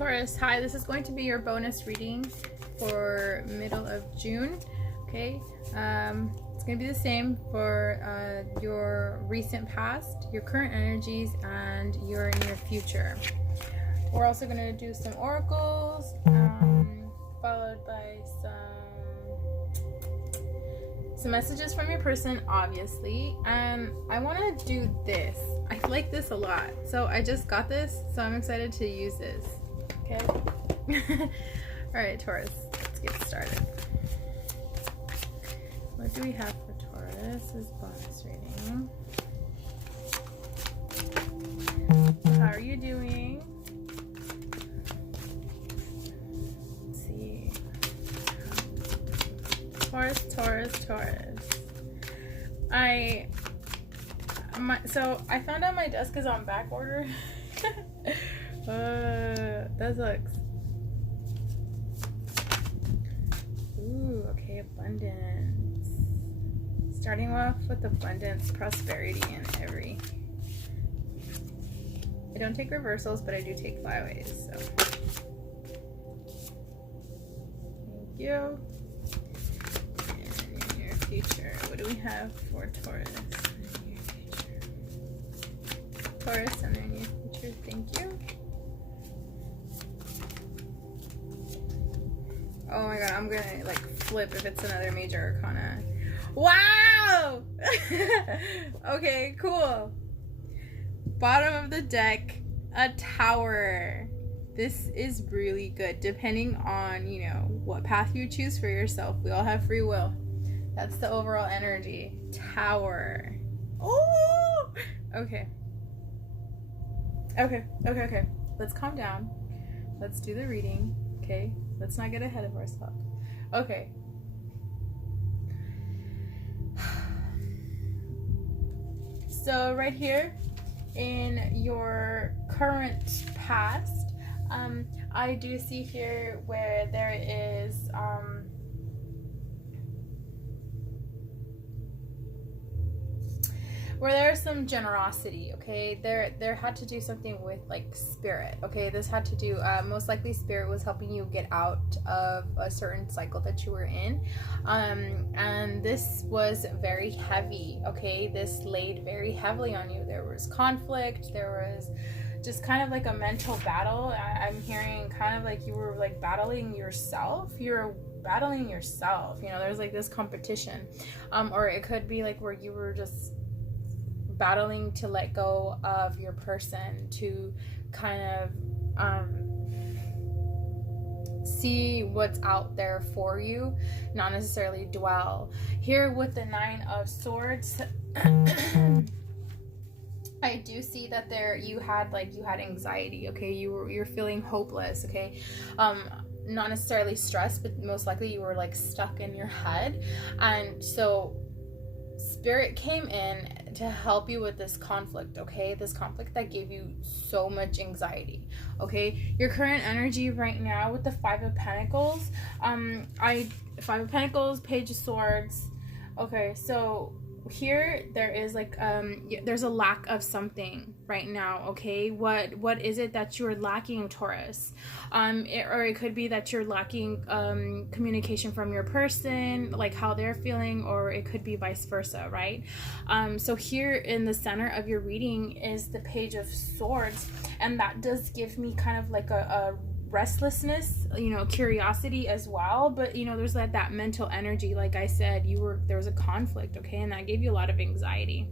Taurus, hi, this is going to be your bonus reading for middle of June. Okay, it's going to be the same for your recent past, your current energies, and your near future. We're also going to do some oracles, followed by some messages from your person, obviously. And I want to do this. I like this a lot, so I just got this, so I'm excited to use this. Okay. All right, Taurus, let's get started. What do we have for Taurus? This is bonus reading. How are you doing? Let's see. Taurus. So I found out my desk is on back order. That sucks. Ooh, okay, abundance. Starting off with abundance, prosperity, and every. I don't take reversals, but I do take flyaways, so. Thank you. And in your future, what do we have for Taurus? In your future. Taurus and in your future, thank you. Oh my god, I'm gonna like flip if it's another major arcana. Wow! Okay, cool. Bottom of the deck, a tower. This is really good, depending on, you know, what path you choose for yourself. We all have free will. That's the overall energy. Tower. Oh! Okay. Let's calm down. Let's do the reading, okay? Let's not get ahead of ourselves. Okay. So right here in your current past, I do see here where there is where there's some generosity, okay? There had to do something with like spirit, okay? This had to do, most likely spirit was helping you get out of a certain cycle that you were in. And this was very heavy, okay? This laid very heavily on you. There was conflict, there was just kind of like a mental battle. I'm hearing kind of like you were like battling yourself. You're battling yourself, you know, there's like this competition. Or it could be like where you were just battling to let go of your person, to kind of see what's out there for you, not necessarily dwell. Here with the 9 of Swords, I do see that you had anxiety, okay? You're feeling hopeless, okay? Not necessarily stressed, but most likely you were like stuck in your head. And so spirit came in to help you with this conflict, okay? This conflict that gave you so much anxiety, okay? Your current energy right now with the 5 of Pentacles, 5 of Pentacles, Page of Swords. Okay, so here there is like there's a lack of something right now, okay? What is it that you're lacking, Taurus? Or it could be that you're lacking communication from your person, like how they're feeling, or it could be vice versa, right? So here in the center of your reading is the Page of Swords, and that does give me kind of like a restlessness, you know, curiosity as well, but you know, there's that mental energy. Like I said, there was a conflict, okay, and that gave you a lot of anxiety.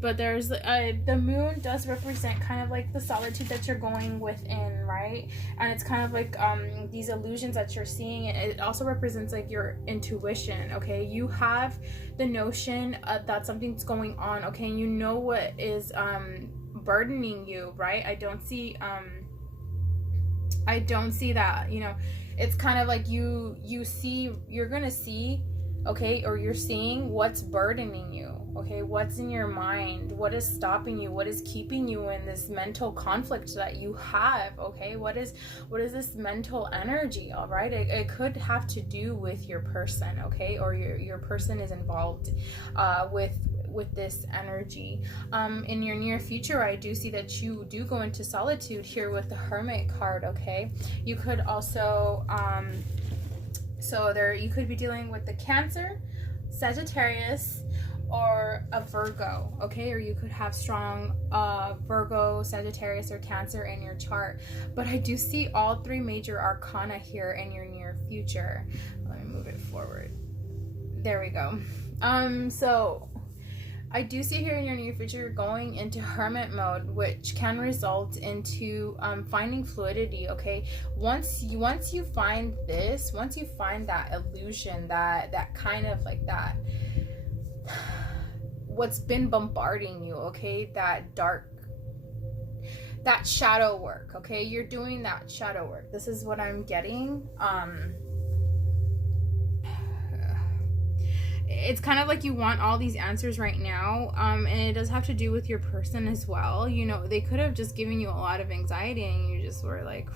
But there's the moon does represent kind of like the solitude that you're going within, right? And it's kind of like these illusions that you're seeing. It also represents like your intuition, okay? You have the notion that something's going on, okay? And you know what is burdening you, right? I don't see that, you know. It's kind of like you're gonna see okay? Or you're seeing what's burdening you, okay? What's in your mind? What is stopping you? What is keeping you in this mental conflict that you have, okay? What is this mental energy, all right? It could have to do with your person, okay? Or your person is involved with this energy. In your near future, I do see that you do go into solitude here with the Hermit card, okay? You could also so there, you could be dealing with the Cancer, Sagittarius, or a Virgo, okay? Or you could have strong Virgo, Sagittarius, or Cancer in your chart. But I do see all three major arcana here in your near future. Let me move it forward. There we go. So I do see here in your near future going into hermit mode, which can result into finding fluidity, okay? Once you find this, once you find that illusion, that kind of like that, what's been bombarding you, okay? That dark, that shadow work, okay? You're doing that shadow work. This is what I'm getting. It's kind of like you want all these answers right now, and it does have to do with your person as well. You know, they could have just given you a lot of anxiety and you just were like,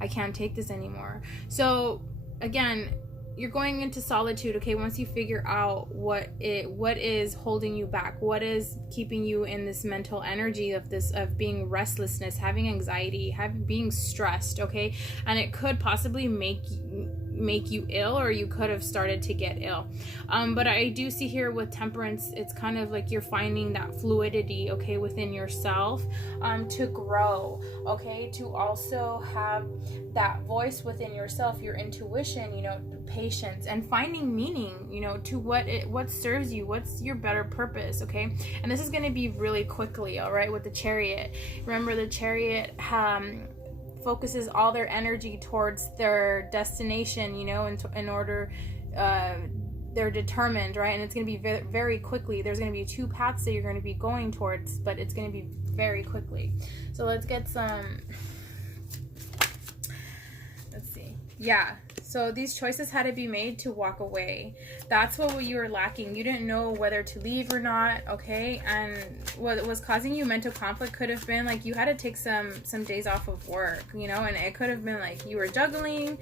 I can't take this anymore. So again, you're going into solitude, okay? Once you figure out what is holding you back, what is keeping you in this mental energy of being restlessness, having anxiety, being stressed, okay? And it could possibly make you ill, or you could have started to get ill. But I do see here with Temperance, it's kind of like you're finding that fluidity, okay, within yourself, to grow, okay, to also have that voice within yourself, your intuition, you know, patience, and finding meaning, you know, to what serves you, what's your better purpose, okay? And this is going to be really quickly, all right, with the Chariot. Remember, the Chariot focuses all their energy towards their destination, you know, in order they're determined, right? And it's going to be very, very quickly. There's going to be 2 paths that you're going to be going towards, but it's going to be very quickly. So let's get some, let's see. Yeah, so these choices had to be made to walk away. That's what you were lacking. You didn't know whether to leave or not, okay? And what was causing you mental conflict could have been like you had to take some days off of work, you know? And it could have been like you were juggling,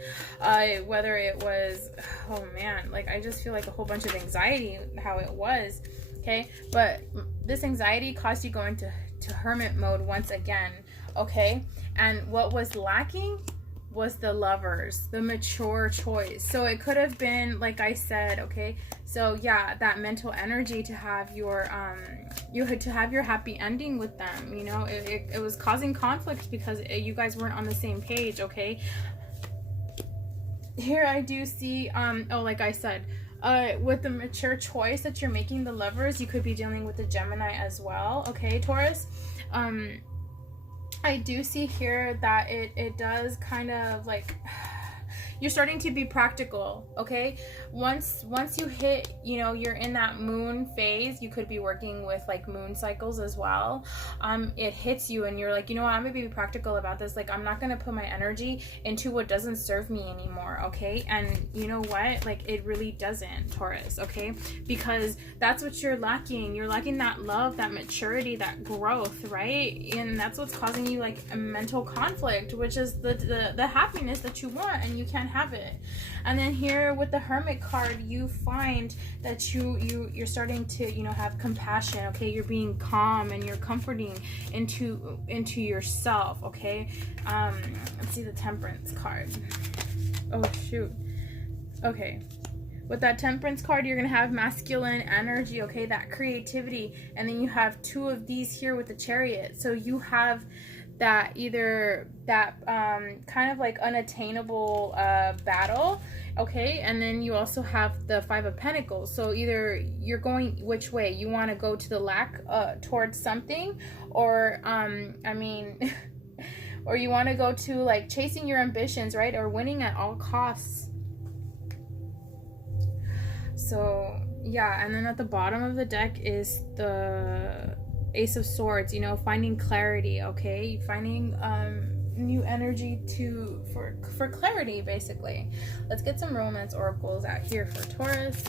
whether it was, oh man, like I just feel like a whole bunch of anxiety, how it was, okay? But this anxiety caused you going to hermit mode once again, okay? And what was lacking was the Lovers, the mature choice. So it could have been, like I said, okay, so yeah, that mental energy to have your you had to have your happy ending with them, you know. It was causing conflict because you guys weren't on the same page, okay? Here I do see oh, like I said, with the mature choice that you're making, the Lovers, you could be dealing with the Gemini as well, okay, Taurus. I do see here that it does kind of like you're starting to be practical, okay? Once you hit, you know, you're in that moon phase, you could be working with like moon cycles as well. It hits you and you're like, you know what, I'm gonna be practical about this. Like, I'm not gonna put my energy into what doesn't serve me anymore, okay? And you know what, like it really doesn't, Taurus, okay? Because that's what you're lacking. You're lacking that love, that maturity, that growth, right? And that's what's causing you like a mental conflict, which is the happiness that you want, and you can't have it. And then here with the Hermit card, you find that you're starting to, you know, have compassion, okay? You're being calm and you're comforting into yourself, okay? Let's see the Temperance card. Oh shoot. Okay, with that Temperance card, you're gonna have masculine energy, okay, that creativity. And then you have 2 of these here with the Chariot. So you have that either that kind of like unattainable battle, okay? And then you also have the 5 of Pentacles. So either you're going which way, you want to go to the lack towards something, or I mean or you want to go to like chasing your ambitions, right? Or winning at all costs. So yeah, and then at the bottom of the deck is the Ace of Swords, you know, finding clarity, okay? Finding new energy for clarity, basically. Let's get some romance oracles out here for Taurus.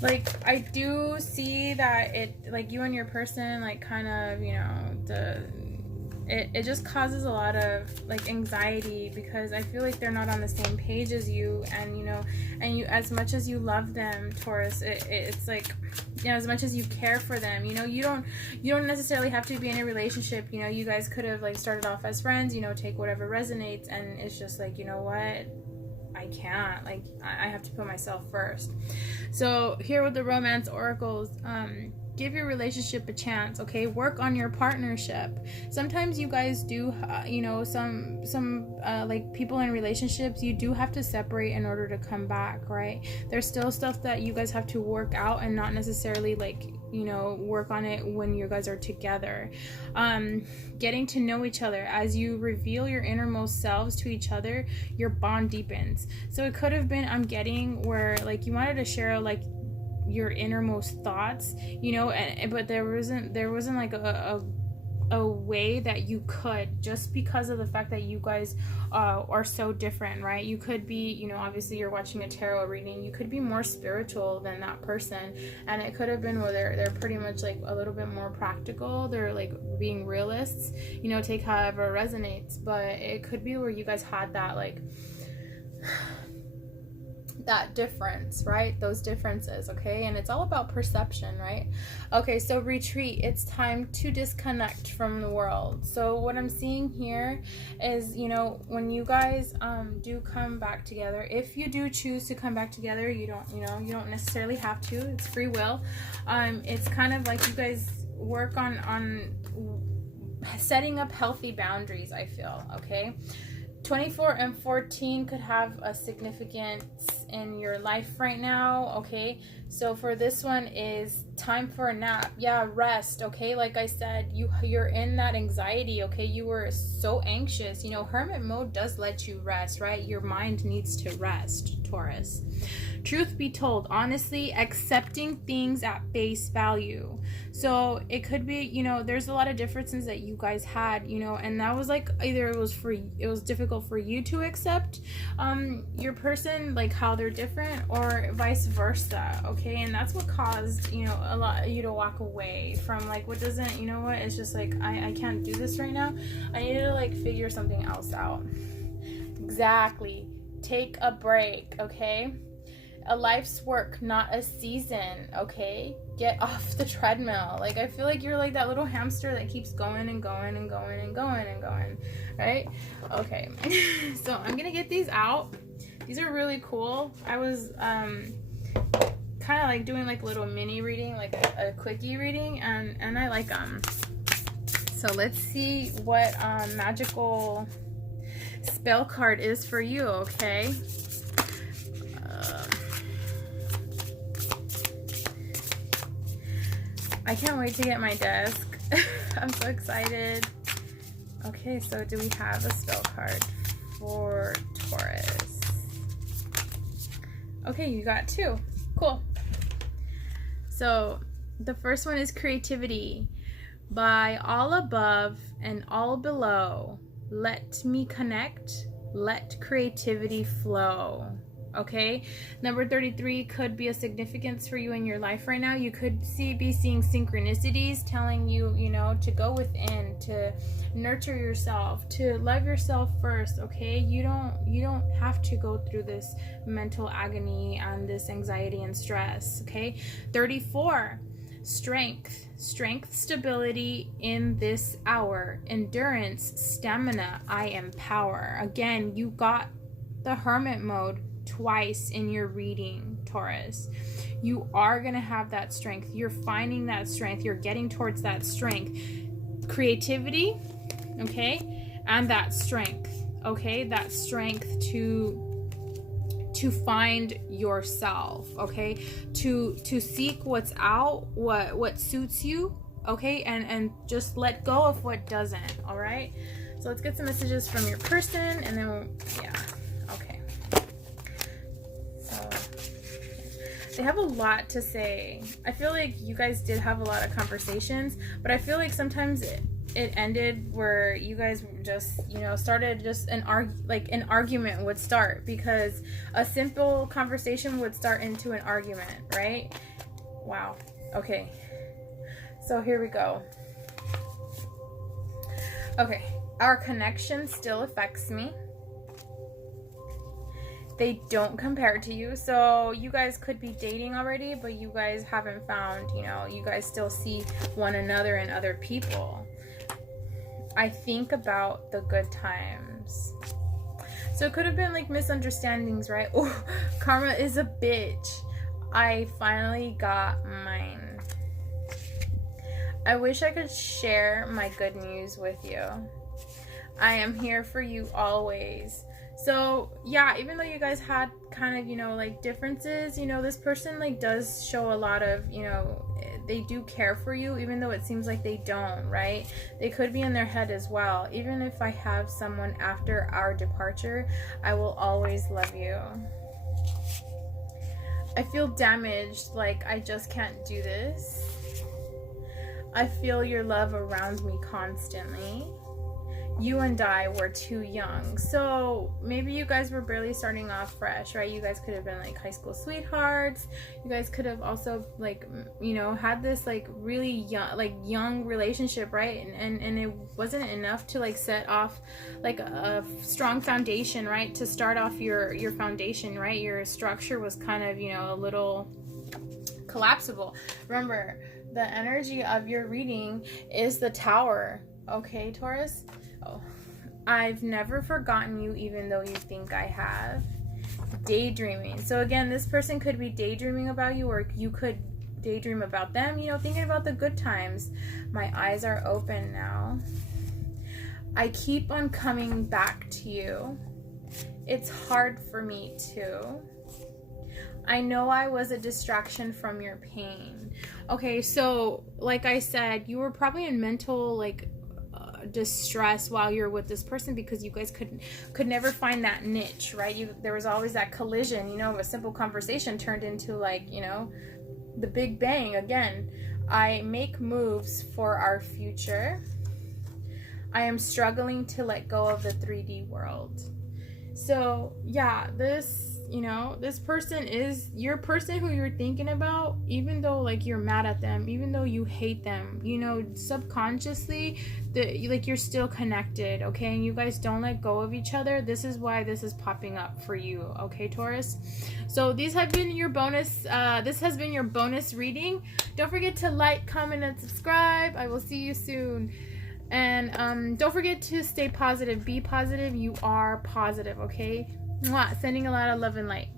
Like, I do see that it, like, you and your person, like, kind of, you know, it just causes a lot of, like, anxiety, because I feel like they're not on the same page as you. And, you know, and you, as much as you love them, Taurus, it's like, you know, as much as you care for them, you know, you don't necessarily have to be in a relationship. You know, you guys could have, like, started off as friends, you know, take whatever resonates. And it's just like, you know what, I can't, like, I have to put myself first. So here with the romance oracles, give your relationship a chance, okay? Work on your partnership. Sometimes you guys do, you know, some like, people in relationships, you do have to separate in order to come back, right? There's still stuff that you guys have to work out, and not necessarily, like, you know, work on it when you guys are together. Getting to know each other. As you reveal your innermost selves to each other, your bond deepens. So it could have been, I'm getting, where, like, you wanted to share, like, your innermost thoughts, you know, but there wasn't like a way that you could, just because of the fact that you guys are so different, right? You could be, you know, obviously you're watching a tarot reading, you could be more spiritual than that person, and it could have been where they're pretty much, like, a little bit more practical, they're, like, being realists, you know, take however resonates. But it could be where you guys had that, like, that difference, right? Those differences, okay? And it's all about perception, right? Okay, so retreat. It's time to disconnect from the world. So what I'm seeing here is, you know, when you guys do come back together, if you do choose to come back together, you don't necessarily have to. It's free will. It's kind of like you guys work on setting up healthy boundaries, I feel, okay? 24 and 14 could have a significance in your life right now, okay? So for this one is time for a nap. Yeah, rest, okay? Like I said, you're in that anxiety, okay? You were so anxious. You know, hermit mode does let you rest, right? Your mind needs to rest, Taurus. Truth be told, honestly, accepting things at face value. So it could be, you know, there's a lot of differences that you guys had, you know, and that was like, either it was difficult for you to accept your person, like how they're different, or vice versa, okay? And that's what caused, you know, a lot of you to walk away from, like, what doesn't, you know what, it's just like, I can't do this right now. I need to, like, figure something else out. Exactly. Take a break, okay? A life's work, not a season, okay? Get off the treadmill. Like, I feel like you're like that little hamster that keeps going and going and going and going and going, right? Okay. So I'm gonna get these out. These are really cool. I was kind of like doing like a little mini reading, like a quickie reading, and I like them. So let's see what magical spell card is for you, okay? I can't wait to get my desk. I'm so excited. Okay, so do we have a spell card for Taurus? Okay, you got two. Cool. So the first one is creativity. By all above and all below, let me connect, let creativity flow. Okay, number 33 could be a significance for you in your life right now. You could be seeing synchronicities telling you, you know, to go within, to nurture yourself, to love yourself first. Okay, you don't have to go through this mental agony and this anxiety and stress. Okay, 34, strength, stability in this hour, endurance, stamina, I am power. Again, you got the hermit mode twice in your reading, Taurus. You are going to have that strength. You're finding that strength. You're getting towards that strength. Creativity, okay? And that strength, okay? That strength to find yourself, okay? To seek what's out, what suits you, okay? And just let go of what doesn't, all right? So let's get some messages from your person, and then yeah. They have a lot to say. I feel like you guys did have a lot of conversations, but I feel like sometimes it ended where you guys just, you know, started just an argument would start, because a simple conversation would start into an argument, right? Wow. Okay. So here we go. Okay. Our connection still affects me. They don't compare to you. So you guys could be dating already, but you guys haven't found, you know, you guys still see one another and other people. I think about the good times. So it could have been like misunderstandings, right? Oh, karma is a bitch. I finally got mine. I wish I could share my good news with you. I am here for you always. So yeah, even though you guys had kind of, you know, like differences, you know, this person like does show a lot of, you know, they do care for you, even though it seems like they don't, right? They could be in their head as well. Even if I have someone after our departure, I will always love you. I feel damaged, like I just can't do this. I feel your love around me constantly. You and I were too young. So maybe you guys were barely starting off fresh, right? You guys could have been like high school sweethearts. You guys could have also like, you know, had this like really young relationship, right? And it wasn't enough to like set off like a strong foundation, right? To start off your foundation, right? Your structure was kind of, you know, a little collapsible. Remember, the energy of your reading is the Tower. Okay, Taurus? Oh, I've never forgotten you, even though you think I have. Daydreaming. So again, this person could be daydreaming about you, or you could daydream about them, you know, thinking about the good times. My eyes are open now. I keep on coming back to you. It's hard for me too. I know I was a distraction from your pain. Okay, so like I said, you were probably in mental like distress while you're with this person, because you guys could never find that niche, right? There was always that collision, you know, a simple conversation turned into like, you know, the big bang again. I make moves for our future. I am struggling to let go of the 3D world. So yeah, this, you know, this person is your person who you're thinking about, even though like you're mad at them, even though you hate them, you know, subconsciously like you're still connected, okay? And you guys don't let go of each other. This is why this is popping up for you, okay, Taurus? So these have been your bonus this has been your bonus reading. Don't forget to like, comment, and subscribe. I will see you soon. And don't forget to stay positive. Be positive. You are positive, okay? Mwah. Sending a lot of love and light.